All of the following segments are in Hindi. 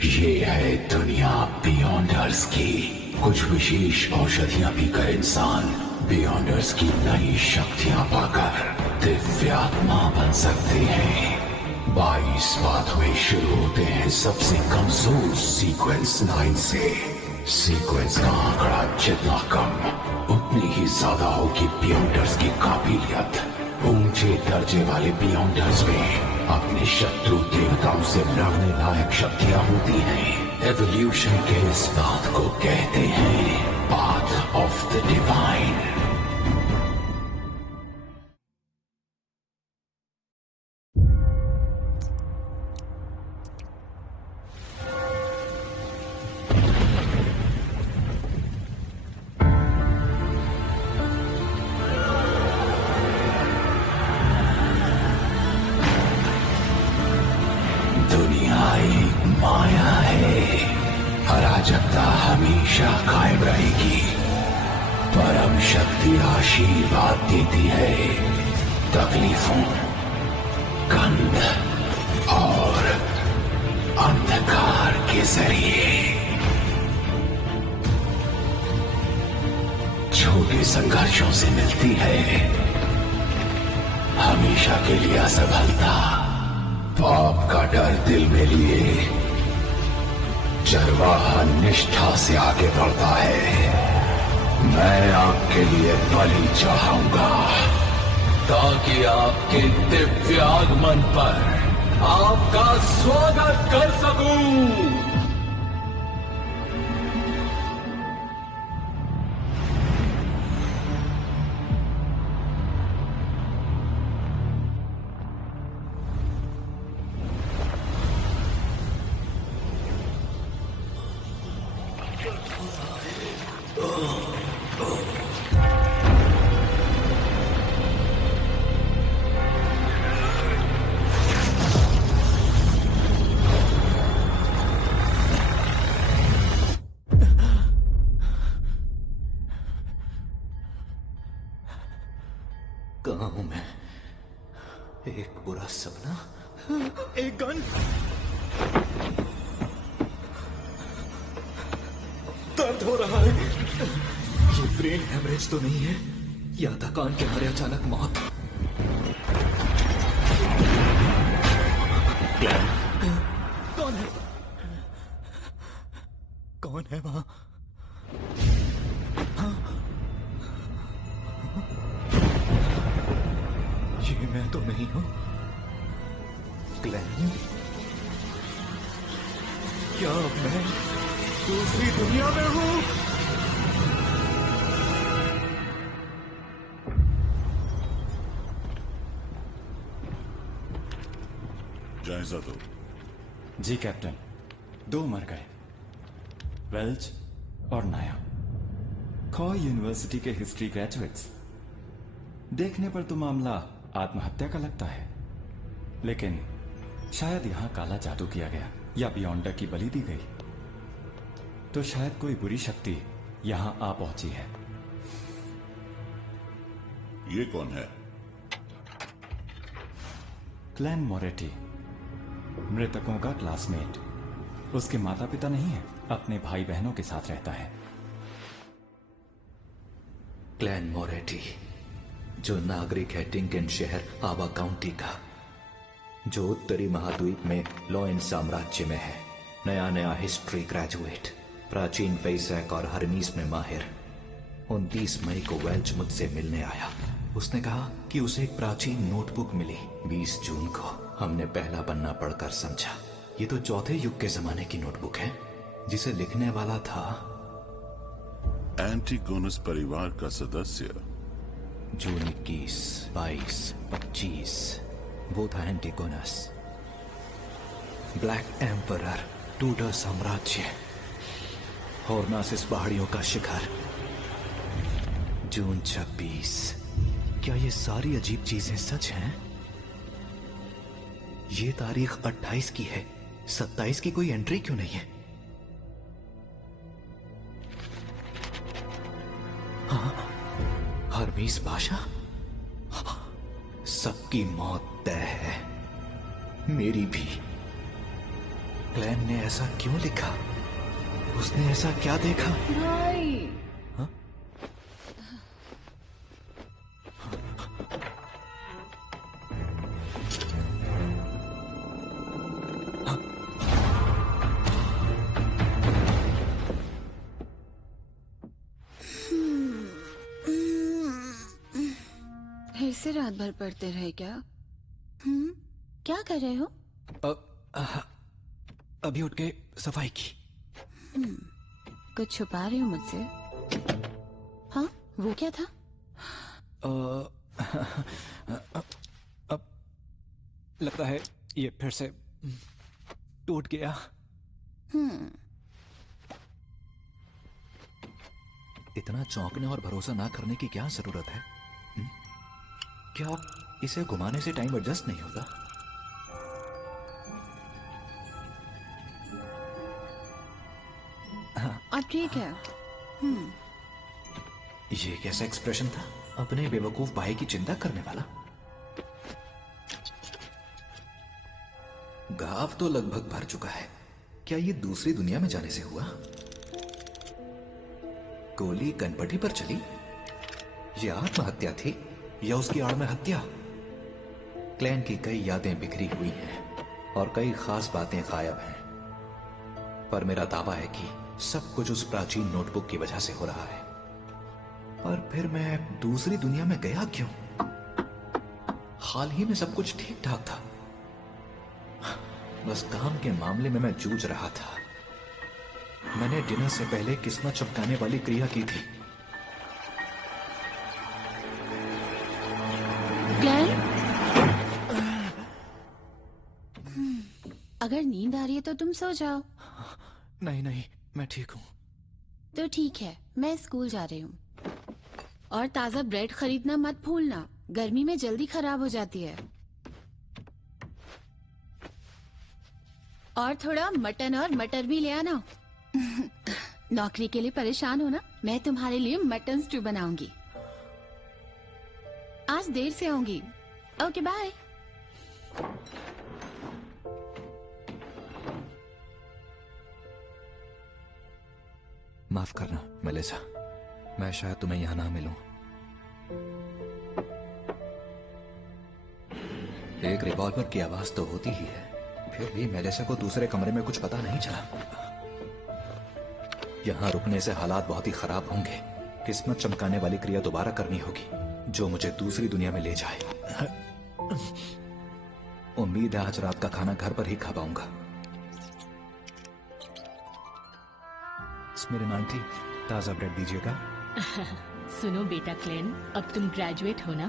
ये है दुनिया बियॉन्डर्स की। कुछ विशेष औषधियां पीकर इंसान बियॉन्डर्स की नई शक्तियां पाकर दिव्यात्मा बन सकते हैं। 22 पाथवे शुरू होते हैं सबसे कमजोर सीक्वेंस 9 से। सीक्वेंस का आंकड़ा जितना कम उतनी ही ज्यादा होगी बियॉन्डर्स की काबिलियत। ऊंचे दर्जे वाले बियॉन्डर्स में अपने शत्रु देवताओं से लड़ने लायक शक्तियां होती हैं। एवोल्यूशन के इस बात को कहते हैं पाथ ऑफ द डिवाइन। माया है, अराजकता हमेशा कायम रहेगी। परम शक्ति आशीर्वाद देती है तकलीफों, गंध और अंधकार के जरिए। छोटे संघर्षों से मिलती है हमेशा के लिए असफलता। पाप का डर दिल में लिए चरवाहा निष्ठा से आगे बढ़ता है। मैं आपके लिए बलि चाहूंगा ताकि आपके दिव्य आगमन पर आपका स्वागत कर सकूं। कहाँ हूं मैं? एक बुरा सपना, एक गन, दर्द हो रहा है। ये ब्रेन हेमरेज तो नहीं है या थकान के मारे अचानक मौत? कौन है? कौन है वहां? ये मैं तो नहीं हूं। ग्लेन, क्या मैं दूसरी दुनिया में हूं? जायजा दो। जी कैप्टन, 2 मर गए, वेल्च और नाया। खॉ यूनिवर्सिटी के हिस्ट्री ग्रेजुएट्स। देखने पर तो मामला आत्महत्या का लगता है, लेकिन शायद यहां काला जादू किया गया या बियॉन्डर की बलि दी गई। तो शायद कोई बुरी शक्ति यहां आ पहुंची है। ये कौन है? क्लैन मोरेटी, मृतकों का क्लासमेट। उसके माता पिता नहीं है, अपने भाई बहनों के साथ रहता है। क्लैन मोरेटी, जो नागरिक है टिंकन शहर आवा काउंटी का, जो उत्तरी महाद्वीप में लॉयन साम्राज्य में है। नया हिस्ट्री ग्रेजुएट, प्राचीन वैसैक और हरमीज में माहिर। 29 मई को वेल्च मुझसे मिलने आया। उसने कहा कि उसे एक प्राचीन नोटबुक मिली। 20 जून को हमने पहला पन्ना पढ़कर समझा ये तो चौथे युग के जमाने की नोटबुक है, जिसे लिखने वाला था एंटिगोनस परिवार का सदस्य। जून 21, 22, 25 वो था एंटिगोनस। ब्लैक एम्परर, टूडर साम्राज्य, हॉर्नासिस पहाड़ियों का शिखर। जून 26। क्या ये सारी अजीब चीजें सच हैं? ये तारीख 28 की है, 27 की कोई एंट्री क्यों नहीं है? हाँ, हरमीज पाशा, सबकी मौत तय है, मेरी भी। क्लैन ने ऐसा क्यों लिखा? उसने ऐसा क्या देखा? भाई फिर से रात भर पढ़ते रहे क्या? क्या कर रहे हो? अभी उठ के सफाई की। कुछ छुपा रहे हो मुझसे? हाँ, वो क्या था? अब लगता है ये फिर से टूट गया। इतना चौंकने और भरोसा ना करने की क्या जरूरत है? क्या इसे घुमाने से टाइम एडजस्ट नहीं होता? अब ठीक है। ये कैसा एक्सप्रेशन था? अपने बेवकूफ भाई की चिंता करने वाला। घाव तो लगभग भर चुका है। क्या ये दूसरी दुनिया में जाने से हुआ? गोली कनपटी पर चली? ये आत्महत्या थी या उसकी आड़ में हत्या? क्लैन की कई यादें बिखरी हुई हैं और कई खास बातें गायब हैं, पर मेरा दावा है कि सब कुछ उस प्राचीन नोटबुक की वजह से हो रहा है। पर फिर मैं दूसरी दुनिया में गया क्यों? हाल ही में सब कुछ ठीक ठाक था। बस काम के मामले में मैं जूझ रहा था। मैंने डिनर से पहले किस्मत चमकाने वाली क्रिया की थी। क्लैन, अगर नींद आ रही है तो तुम सो जाओ। नहीं नहीं, मैं ठीक हूं। तो ठीक है, मैं स्कूल जा रही हूँ। और ताजा ब्रेड खरीदना मत भूलना, गर्मी में जल्दी खराब हो जाती है। और थोड़ा मटन और मटर भी ले आना। नौकरी के लिए परेशान हो ना? मैं तुम्हारे लिए मटन स्टू बनाऊंगी। आज देर से आऊंगी। Okay bye. माफ करना मेलिसा, मैं शायद तुम्हें यहां ना मिलूं। एक रिवॉल्वर की आवाज तो होती ही है, फिर भी मेलिसा को दूसरे कमरे में कुछ पता नहीं चला। यहां रुकने से हालात बहुत ही खराब होंगे। किस्मत चमकाने वाली क्रिया दोबारा करनी होगी, जो मुझे दूसरी दुनिया में ले जाए। उम्मीद है आज रात का खाना घर पर ही खा पाऊंगा। मेरे आंटी, ताजा ब्रेड दीजिएगा। सुनो बेटा क्लेन, अब तुम ग्रेजुएट हो ना?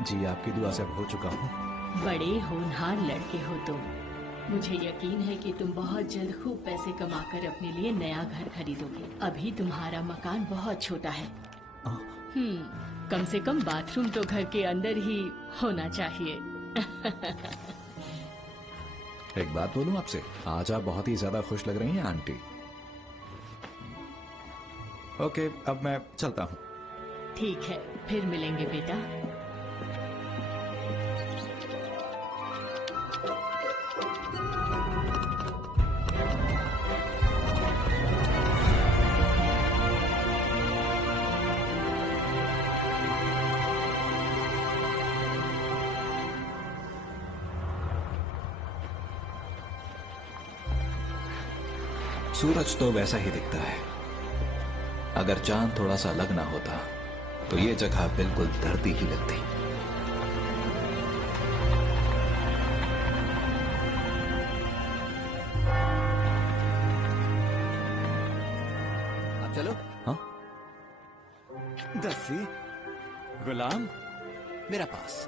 जी, आपकी दुआ से अब हो चुका हूँ। बड़े होनहार लड़के हो तुम। मुझे यकीन है कि तुम बहुत जल्द खूब पैसे कमाकर अपने लिए नया घर खरीदोगे। अभी तुम्हारा मकान बहुत छोटा है। कम से कम बाथरूम तो घर के अंदर ही होना चाहिए। एक बात बोलूं आपसे, आज आप बहुत ही ज्यादा खुश लग रही हैं आंटी। ओके, अब मैं चलता हूँ। ठीक है, फिर मिलेंगे बेटा। सूरज तो वैसा ही दिखता है। अगर चांद थोड़ा सा अलग ना होता तो ये जगह बिल्कुल धरती ही लगती। अब चलो। हाँ, दस्सी गुलाम, मेरा पास।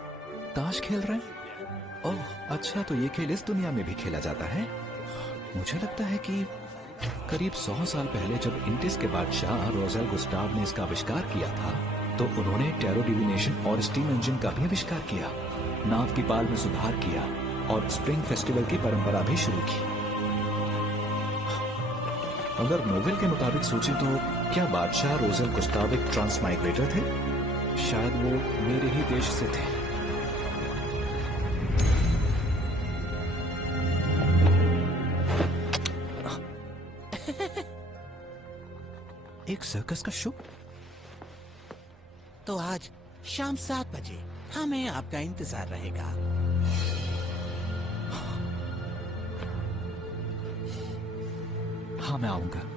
ताश खेल रहे हैं? ओह अच्छा, तो ये खेल इस दुनिया में भी खेला जाता है। मुझे लगता है कि करीब 100 साल पहले जब इंडिस के बादशाह रोजेल गुस्टाव ने इसका आविष्कार किया था, तो उन्होंने टैरो डिविनेशन और स्टीम इंजन का भी आविष्कार किया, नाव की पाल में सुधार किया और स्प्रिंग फेस्टिवल की परंपरा भी शुरू की। अगर नोवेल के मुताबिक सोचे तो क्या बादशाह रोजेल गुस्टाव एक ट्रांस माइग्रेटर थे? शायद वो मेरे ही देश से थे। एक सर्कस का शो? तो आज शाम 7 बजे हमें आपका इंतजार रहेगा। हाँ, मैं आऊंगा।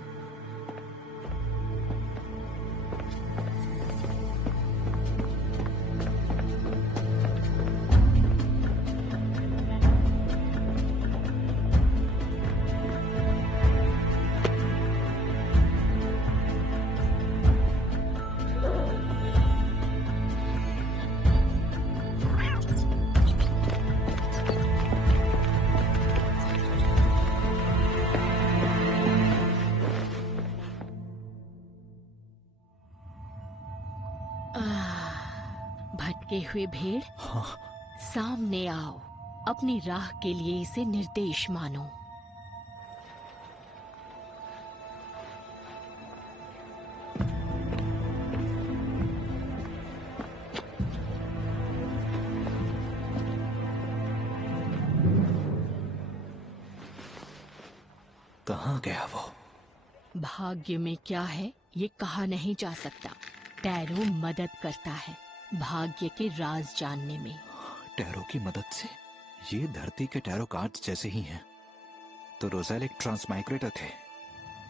भटके हुए भेड़, सामने आओ। अपनी राह के लिए इसे निर्देश मानो। कहाँ गया वो? भाग्य में क्या है ये कहा नहीं जा सकता। टैरो मदद करता है भाग्य के राज जानने में। टैरो की मदद से? ये धरती के टैरो कार्ड्स जैसे ही हैं। तो रोज़ेल एक ट्रांसमाइग्रेटर थे।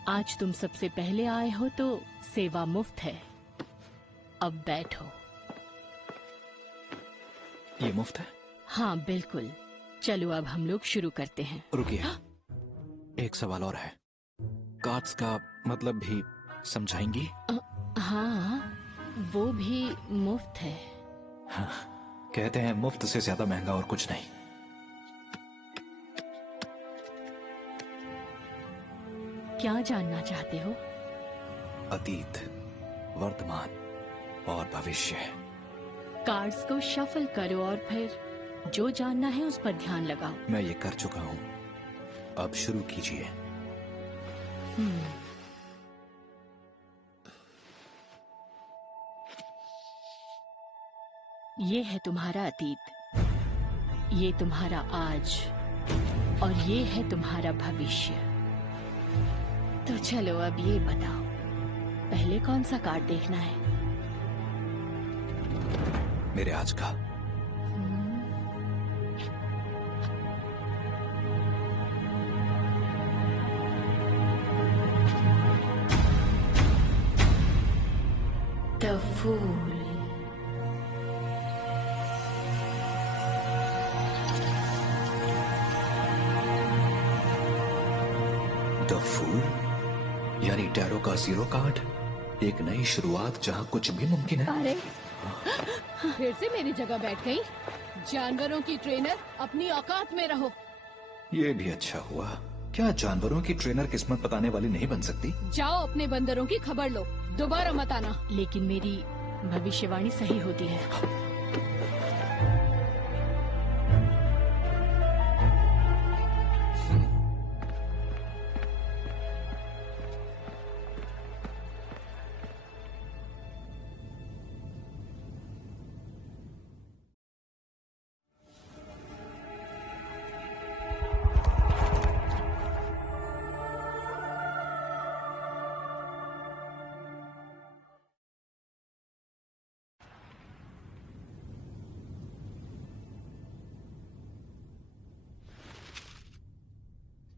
आज तुम सबसे पहले आए हो तो सेवा मुफ्त है। अब बैठो। ये मुफ्त है? हाँ बिल्कुल। चलो अब हम लोग शुरू करते हैं। रुकिए, एक सवाल और है। कार्ड्स का मतलब भी समझाएंगी? हाँ, वो भी मुफ्त है। हाँ, कहते हैं मुफ्त से ज्यादा महंगा और कुछ नहीं। क्या जानना चाहते हो? अतीत, वर्तमान और भविष्य। कार्ड्स को शफल करो और फिर जो जानना है उस पर ध्यान लगाओ। मैं ये कर चुका हूँ, अब शुरू कीजिए। ये है तुम्हारा अतीत, ये तुम्हारा आज और ये है तुम्हारा भविष्य। तो चलो अब ये बताओ, पहले कौन सा कार्ड देखना है? मेरे आज का। The fool. द फूल यानी टैरो का जीरो कार्ड। एक नई शुरुआत जहाँ कुछ भी मुमकिन है। अरे फिर से मेरी जगह बैठ गई। जानवरों की ट्रेनर, अपनी औकात में रहो। ये भी अच्छा हुआ। क्या जानवरों की ट्रेनर किस्मत बताने वाली नहीं बन सकती? जाओ अपने बंदरों की खबर लो, दोबारा मत आना। लेकिन मेरी भविष्यवाणी सही होती है।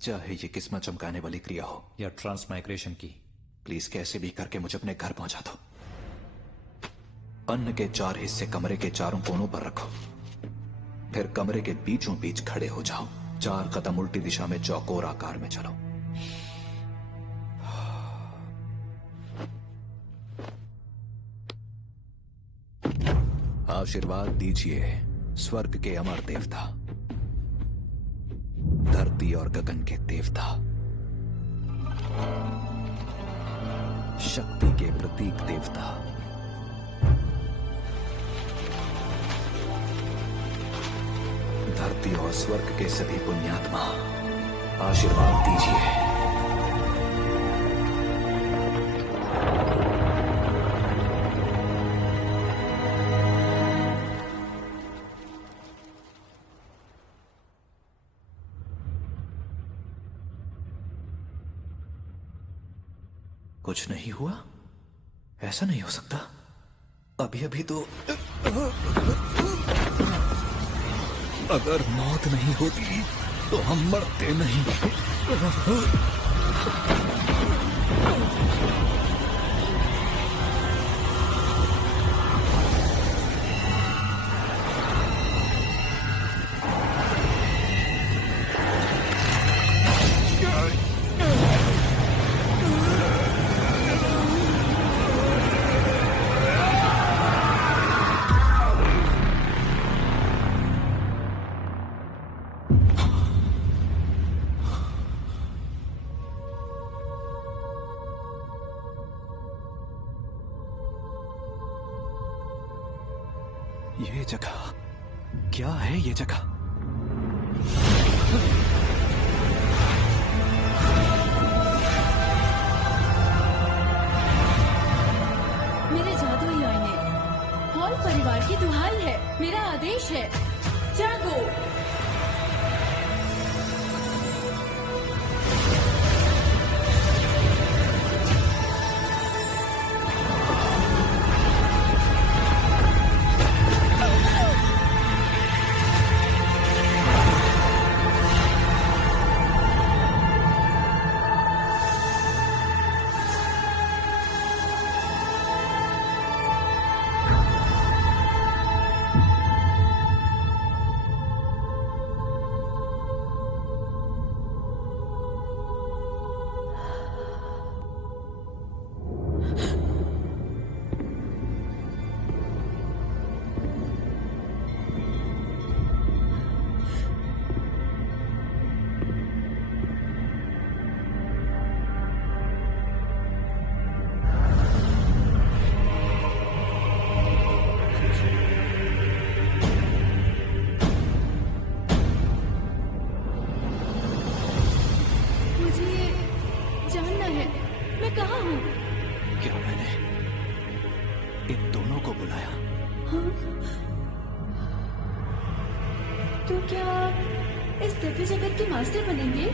चाहे ये किस्मत चमकाने वाली क्रिया हो या ट्रांसमाइग्रेशन की, प्लीज कैसे भी करके मुझे अपने घर पहुंचा दो। अन्न के 4 हिस्से कमरे के चारों कोनों पर रखो, फिर कमरे के बीचों बीच खड़े हो जाओ। 4 कदम उल्टी दिशा में चौकोर आकार में चलो। आशीर्वाद दीजिए स्वर्ग के अमर देवता, धरती और गगन के देवता, शक्ति के प्रतीक देवता, धरती और स्वर्ग के सभी पुण्यात्मा, आशीर्वाद दीजिए। कुछ नहीं हुआ? ऐसा नहीं हो सकता। अभी अभी तो अगर मौत नहीं होती तो हम मरते नहीं। ये जगह क्या है? ये जगह मेरे जादुई आईने, हॉल परिवार की दुहाई है, मेरा आदेश है, जागो। क्या मैंने इन दोनों को बुलाया? तो क्या इस दिव्य जगत के मास्टर बनेंगे?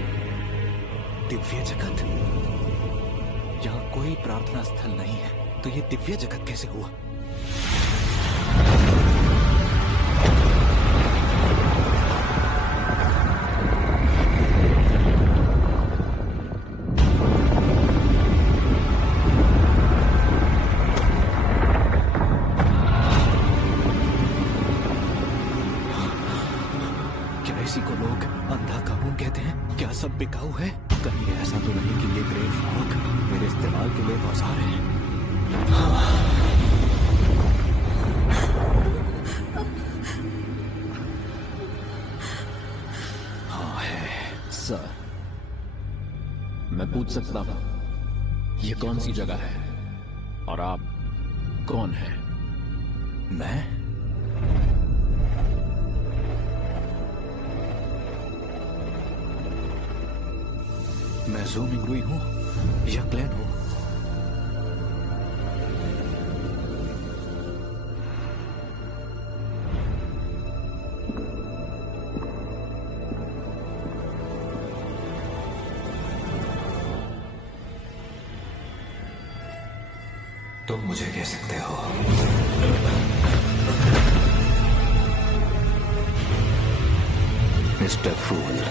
दिव्य जगत? यहाँ कोई प्रार्थना स्थल नहीं है, तो ये दिव्य जगत कैसे हुआ? सब बिकाऊ है? कहीं ऐसा तो नहीं कि ये ग्रेव वॉक मेरे इस्तेमाल के लिए औजार है? हाँ है। सर, मैं पूछ सकता हूं ये कौन सी जगह है और आप कौन हैं? मैं ज़ू मिंगरुई हूँ या क्लैन हूँ? तुम मुझे कह सकते हो। मिस्टर फूल।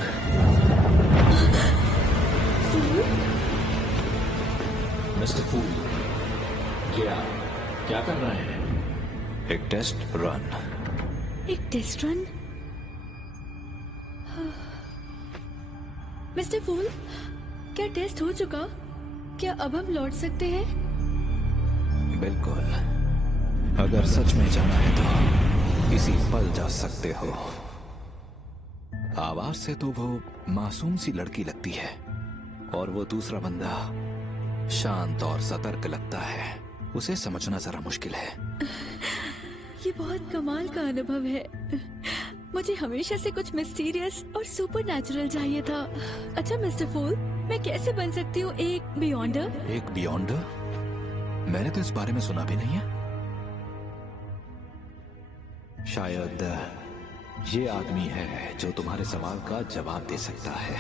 मिस्टर फूल, क्या कर रहे हैं? एक टेस्ट रन। एक टेस्ट रन? मिस्टर फूल, क्या टेस्ट हो चुका? क्या अब हम लौट सकते हैं? बिल्कुल, अगर सच में जाना है तो इसी पल जा सकते हो। आवाज से तो वो मासूम सी लड़की लगती है और वो दूसरा बंदा शांत और सतर्क लगता है। उसे समझना जरा मुश्किल है। ये बहुत कमाल का अनुभव है। मुझे हमेशा से कुछ मिस्टीरियस और सुपरनैचुरल चाहिए था। अच्छा मिस्टर फूल, मैं कैसे बन सकती हूँ एक बियॉन्डर? एक बियॉन्डर? मैंने तो इस बारे में सुना भी नहीं है। शायद ये आदमी है जो तुम्हारे सवाल का जवाब दे सकता है।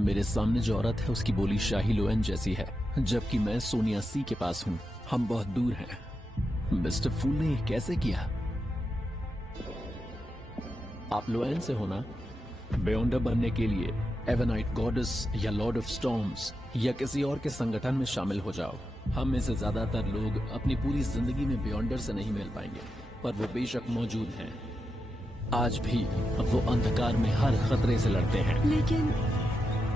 मेरे सामने जो औरत है उसकी बोली शाही लोएन जैसी है, जबकि मैं सोनिया सी के पास हूं। हम बहुत दूर हैं। मिस्टर फूल ने ये कैसे किया? आप लोएन से होना? बेयोंडर बनने के लिए एवनाइट गॉडेस या लॉर्ड ऑफ स्टॉर्म्स या किसी और के संगठन में शामिल हो जाओ। हम में से ज्यादातर लोग अपनी पूरी जिंदगी में बेयोंडर से नहीं मिल पाएंगे, पर वो बेशक मौजूद हैं। आज भी वो अंधकार में हर खतरे से लड़ते हैं। लेकिन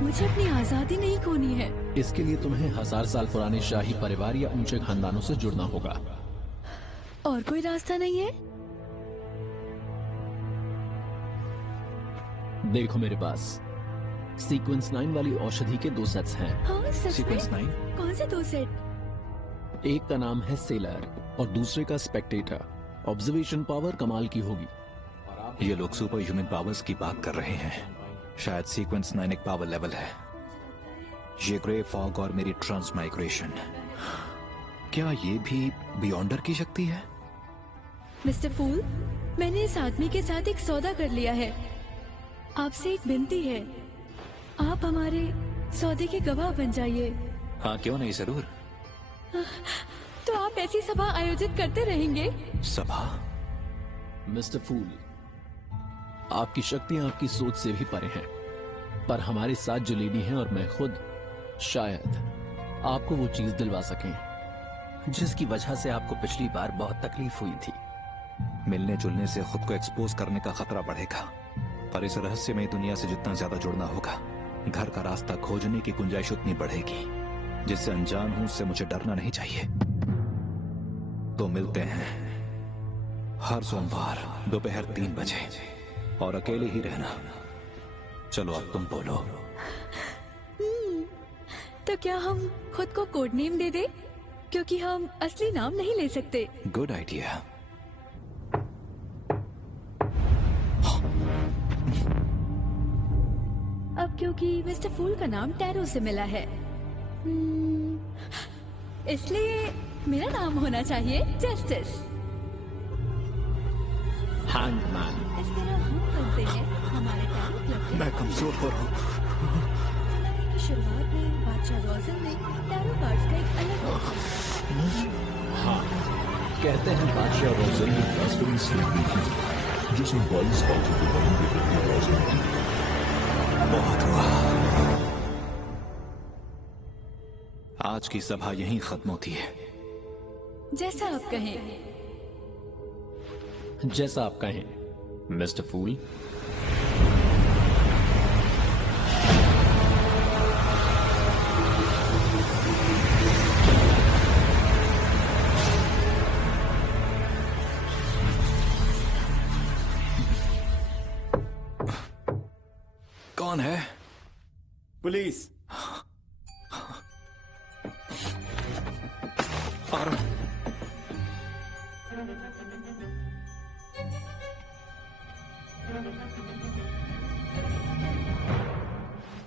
मुझे अपनी आजादी नहीं खोनी है। इसके लिए तुम्हें 1000 साल पुराने शाही परिवार या ऊंचे खानदानों से जुड़ना होगा। और कोई रास्ता नहीं है? देखो मेरे पास सीक्वेंस 9 वाली औषधि के 2 सेट्स हैं। हाँ, सच सीक्वेंस में? 9? कौन से 2 सेट? एक का नाम है सेलर और दूसरे का स्पेक्टेटर। ऑब्जर्वेशन पावर कमाल की होगी। ये लोग सुपर ह्यूमन पावर्स की बात कर रहे हैं। शायद सीक्वेंस 9 एक पावर लेवल है। ये ग्रे फॉग और मेरी ट्रांसमाइग्रेशन, क्या ये भी बियॉन्डर की शक्ति है? मिस्टर फूल, मैंने इस आदमी के साथ एक सौदा कर लिया है। आपसे एक विनती है, आप हमारे सौदे के गवाह बन जाइए। हाँ, क्यों नहीं, जरूर। तो आप ऐसी सभा आयोजित करते रहेंगे? सभा? मिस्टर फूल, आपकी शक्तियां आपकी सोच से भी परे हैं, पर हमारे साथ जो लेडी हैं और मैं खुद शायद आपको वो चीज दिलवा सकें जिसकी वजह से आपको पिछली बार बहुत तकलीफ हुई थी। मिलने जुलने से खुद को एक्सपोज करने का खतरा बढ़ेगा, पर इस रहस्यमय दुनिया से जितना ज्यादा जुड़ना होगा, घर का रास्ता खोजने की गुंजाइश उतनी बढ़ेगी। जिससे अनजान हूं उससे मुझे डरना नहीं चाहिए। तो मिलते हैं हर सोमवार दोपहर 3 बजे, और अकेले ही रहना। चलो अब तुम बोलो। तो क्या हम खुद को कोड नेम दे दे, क्योंकि हम असली नाम नहीं ले सकते। Good idea. अब क्योंकि मिस्टर फूल का नाम टैरो से मिला है, इसलिए मेरा नाम होना चाहिए जस्टिस। हैंगमैन। इस तरह हम बनते हैं हमारे टैरो क्लब के। मैं कमजोर हो रहा हूँ। हालांकि शुरुआत में बादशाह रोजन ने टैरो कार्ड्स का एक अलग हाँ, कहते हैं बादशाह रोजन ने ट्रांसफरिंग स्लिप लिखी थी, जिसमें 22 बातों के बारे में लिखी रोजन की। बहुत हुआ। आज की सभा यहीं खत्म होती है। जैसा आप कहें। जैसा आप कहें मिस्टर फूल। कौन है? पुलिस। आ रहा हूं।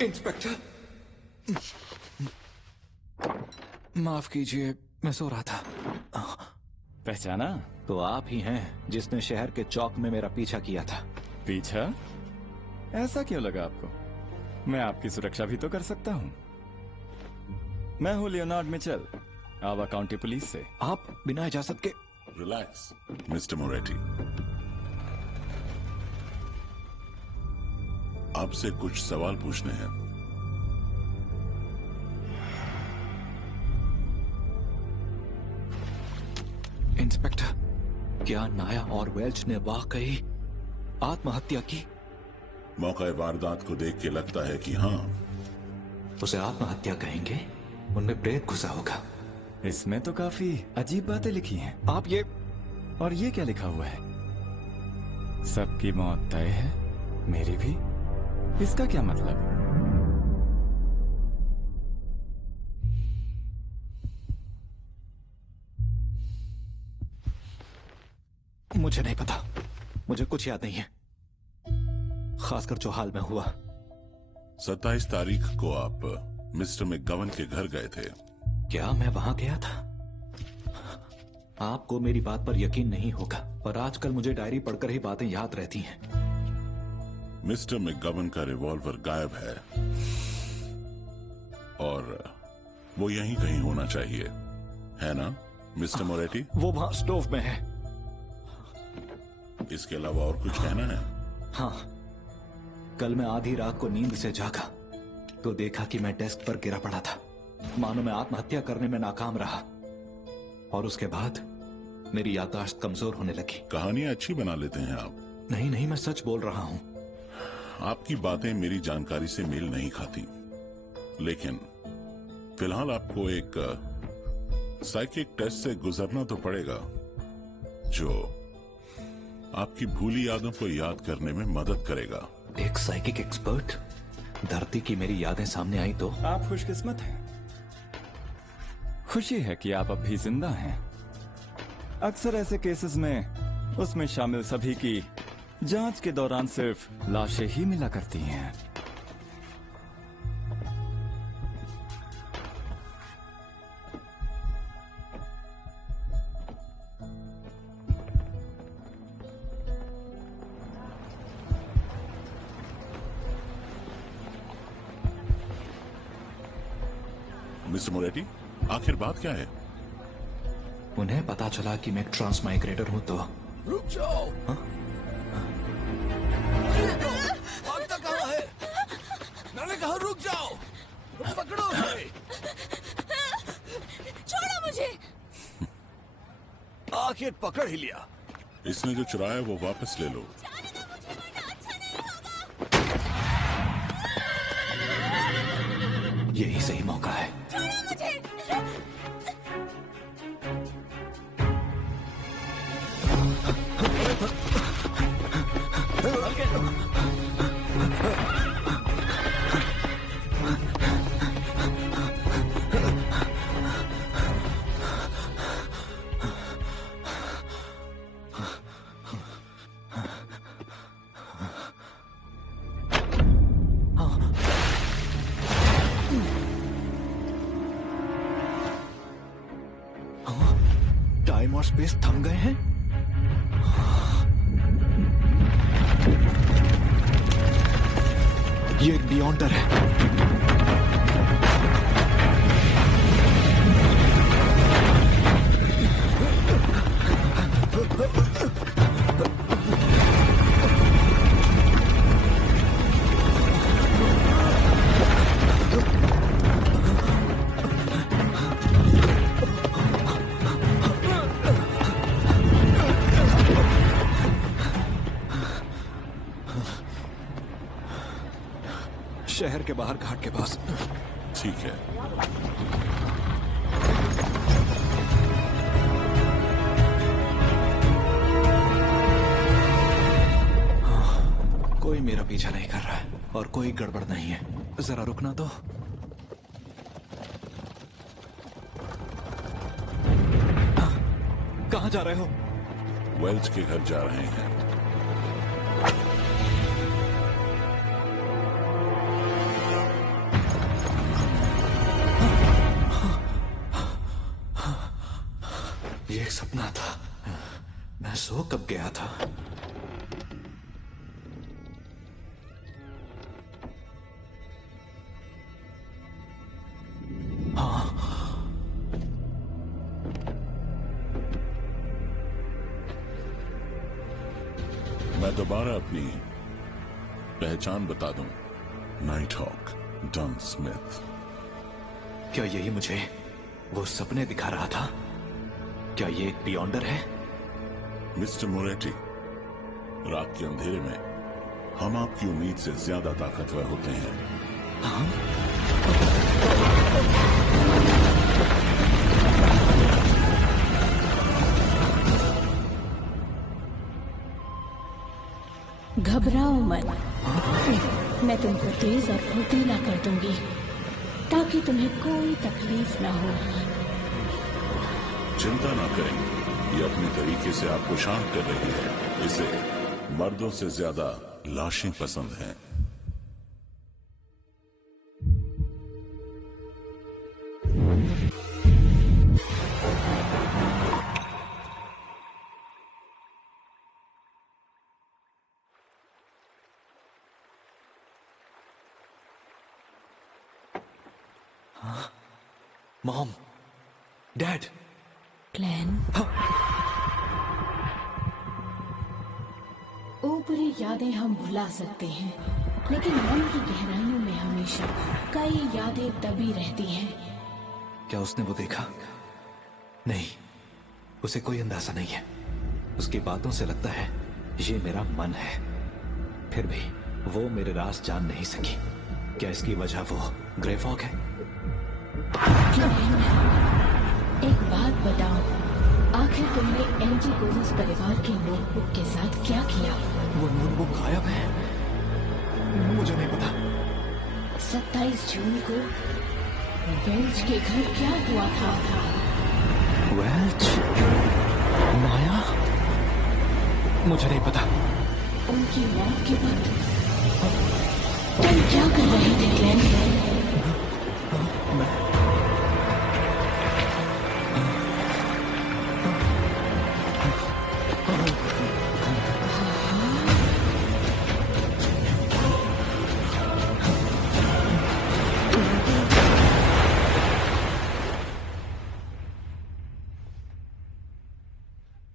इंस्पेक्टर, माफ कीजिए, मैं सो रहा था। पहचाना? तो आप ही हैं जिसने शहर के चौक में मेरा पीछा किया था। पीछा? ऐसा क्यों लगा आपको? मैं आपकी सुरक्षा भी तो कर सकता हूँ। मैं हूँ लियोनार्ड मिचेल, आवा काउंटी पुलिस से। आप बिना इजाजत के? रिलैक्स मिस्टर मोरेटी, आपसे कुछ सवाल पूछने हैं। इंस्पेक्टर, क्या नाया और वेल्च ने वाकई आत्महत्या की? मौका वारदात को देख के लगता है कि हाँ। उसे आत्महत्या कहेंगे? उनमें प्रेत घुसा होगा। इसमें तो काफी अजीब बातें लिखी हैं। आप ये और ये क्या लिखा हुआ है? सबकी मौत तय है, मेरी भी। इसका क्या मतलब? मुझे नहीं पता, मुझे कुछ याद नहीं है, खासकर जो हाल में हुआ। 27 तारीख को आप मिस्टर मैकगवन के घर गए थे। क्या मैं वहां गया था? आपको मेरी बात पर यकीन नहीं होगा, पर आजकल मुझे डायरी पढ़कर ही बातें याद रहती हैं। मिस्टर मैकगवन का रिवॉल्वर गायब है। और वो यहीं कहीं होना चाहिए, है ना मिस्टर मोरेटी? वो वहां स्टोव में है। इसके अलावा और कुछ कहना है? हाँ, कल मैं आधी रात को नींद से जागा तो देखा कि मैं डेस्क पर गिरा पड़ा था, मानो मैं आत्महत्या करने में नाकाम रहा। और उसके बाद मेरी याददाश्त कमजोर होने लगी। कहानियां अच्छी बना लेते हैं आप। नहीं नहीं, मैं सच बोल रहा हूं। आपकी बातें मेरी जानकारी से मेल नहीं खाती, लेकिन फिलहाल आपको एक साइकिक टेस्ट से गुजरना तो पड़ेगा जो आपकी भूली यादों को याद करने में मदद करेगा। एक साइकिक एक्सपर्ट? धरती की मेरी यादें सामने आई तो? आप खुशकिस्मत हैं। खुशी है कि आप अब भी जिंदा हैं। अक्सर ऐसे केसेस में उसमें शामिल सभी की जांच के दौरान सिर्फ लाशें ही मिला करती हैं। मिस्टर मोरेटी, आखिर बात क्या है? उन्हें पता चला कि मैं एक ट्रांसमाइग्रेटर हूं तो। रुक जाओ। हाँ? भागता कहाँ है? मैंने कहा रुक जाओ। पकड़ो उसे। छोड़ो मुझे। आखिर पकड़ ही लिया। इसने जो चुराया वो वापस ले लो। यही सही मौका है। टाइम और स्पेस थम गए हैं। ये एक बियॉन्डर है। शहर के बाहर घाट के पास। ठीक है। कोई मेरा पीछा नहीं कर रहा है और कोई गड़बड़ नहीं है। जरा रुकना तो। कहाँ जा रहे हो? वेल्च के घर जा रहे हैं। ये एक सपना था। मैं सो कब गया था? मैं दोबारा अपनी पहचान बता दूं। Night Hawk Dunn Smith. क्या यही मुझे वो सपने दिखा रहा था? क्या ये एक बियॉन्डर है? मिस्टर मोरेटी, रात के अंधेरे में हम आपकी उम्मीद से ज्यादा ताकतवर होते हैं। हाँ? घबराओ मत। मैं तुमको तेज और फुर्तीला कर दूंगी ताकि तुम्हें कोई तकलीफ ना हो। चिंता ना करें, ये अपने तरीके से आपको शांत कर रही है। इसे मर्दों से ज्यादा लाशें पसंद हैं। Mom, dad. ग्लेन, ऊपरी यादें हम भुला सकते हैं, लेकिन मन की गहराइयों में हमेशा कई यादें दबी रहती हैं। क्या उसने वो देखा? नहीं, उसे कोई अंदाजा नहीं है। उसकी बातों से लगता है ये मेरा मन है। फिर भी वो मेरे राज जान नहीं सकी। क्या इसकी वजह वो ग्रे फॉग है? एक बात बताओ, आखिर तुमने एंटीगोनस परिवार के नोटबुक के साथ क्या किया? वो नोटबुक गायब है। मुझे नहीं पता। 27 जून को वेल्च के घर क्या हुआ था? वेल्च? नाया? मुझे नहीं पता। उनकी मौत के बाद तुम क्या कर रहे थे ग्लेन?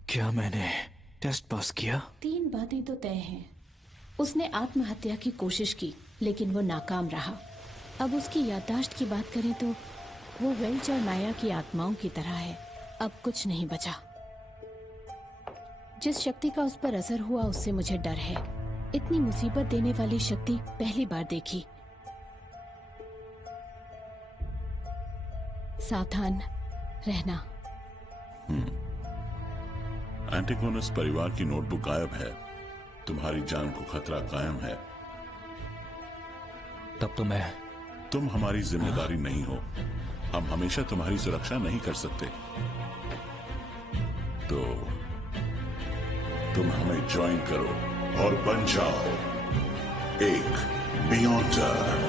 क्या मैंने टेस्ट पास किया? 3 बातें तो तय हैं। उसने आत्महत्या की कोशिश की, लेकिन वो नाकाम रहा। अब उसकी याददाश्त की बात करें तो वो वेल्च और नाया की आत्माओं की तरह है। अब कुछ नहीं बचा। जिस शक्ति का उस पर असर हुआ उससे मुझे डर है। इतनी मुसीबत देने वाली शक्ति पहली बार देखी। सावधान रहना। एंटीगोनस परिवार की नोटबुक गायब है। तुम्हारी जान को खतरा कायम है। तब तो तुम हमारी जिम्मेदारी नहीं हो। हम हमेशा तुम्हारी सुरक्षा नहीं कर सकते। तो तुम हमें ज्वाइन करो और बन जाओ एक बियॉन्डर।